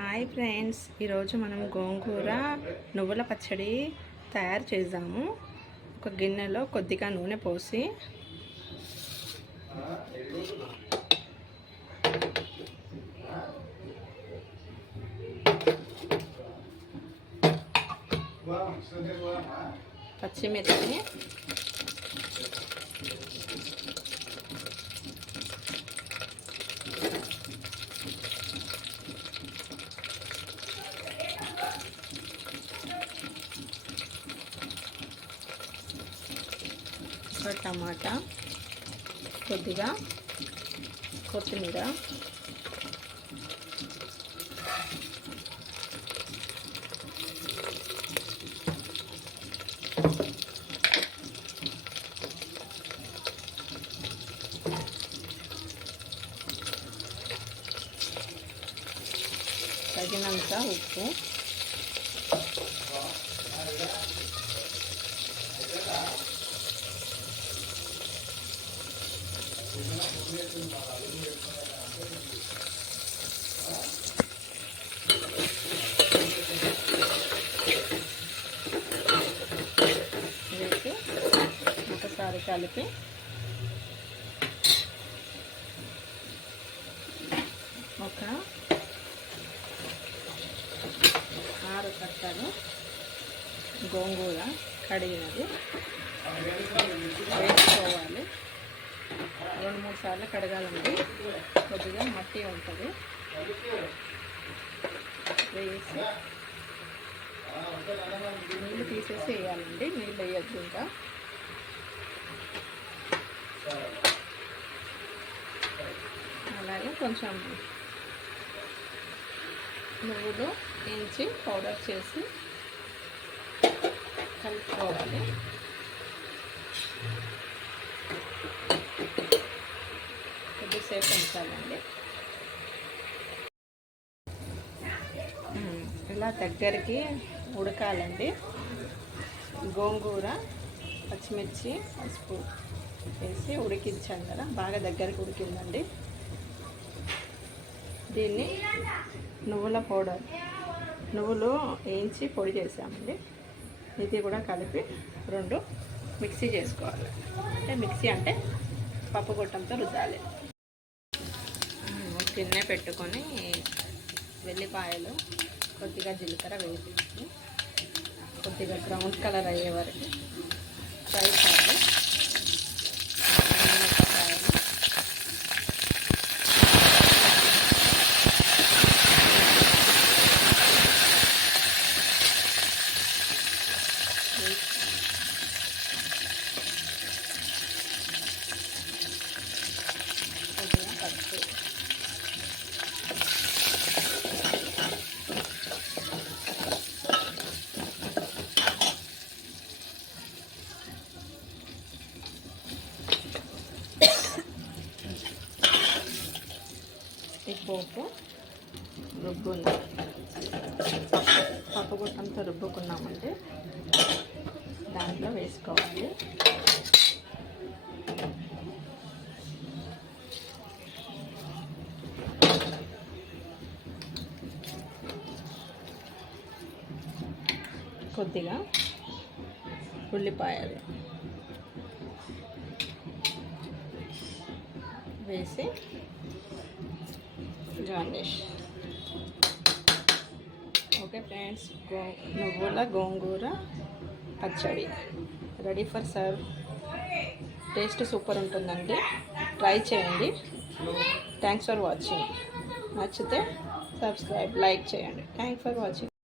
Hi friends, ఈరోజు మనం గోంగూర నువ్వుల పచ్చడి తయారు చేద్దాము. ఒక గిన్నెలో కొద్దిగా నూనె పోసి పచ్చిమిర్చి, టమాటా, కొద్దిగా కొత్తిమీర, తగినంత ఉప్పు, వేసి ఒకసారి కలిపి ఒక 6 కట్టలు గోంగూర కడిగినది వేసుకోవాలి. 2-3 సార్లు కడగాలండి, కొద్దిగా మట్టి ఉంటుంది. వేసి నీళ్ళు తీసేసి వేయాలండి, నీళ్ళు వేయద్దు. ఇంకా అలాగే కొంచెం నువ్వులు వేయించి పౌడర్ చేసి కలుపుకోవాలి. కొద్దిసేపు ఉంచాలండి. ఇలా దగ్గరికి ఉడకాలండి. గోంగూర, పచ్చిమిర్చి, పసుపు వేసి ఉడికించాం కదా, బాగా దగ్గరికి ఉడికిందండి. దీన్ని నువ్వుల పౌడర్, నువ్వులు వేయించి పొడి చేసామండి. ఇది కూడా కలిపి 2 మిక్సీ చేసుకోవాలి. అంటే మిక్సీ అంటే పప్పు గొట్టంతో రుద్దాలి. గిన్నె పెట్టుకొని వెల్లిపాయలు, కొద్దిగా జీలకర్ర వేసి కొద్దిగా బ్రౌన్ కలర్ అయ్యే వరకు ఫ్రై చేయాలి. పోపు రుబ్బుంది, పప్పు గుట్టంతో రుబ్బుకున్నామండి. దాంట్లో వేసుకోవాలి. కొద్దిగా ఉల్లిపాయలు వేసి గార్నిష్. ఓకే ఫ్రెండ్స్, నువ్వుల గోంగూర పచ్చడి ready for serve. Taste super ఉంటుందండి, ట్రై చేయండి. Thanks for watching. నచ్చితే సబ్స్క్రైబ్, లైక్ చేయండి. Thanks for watching.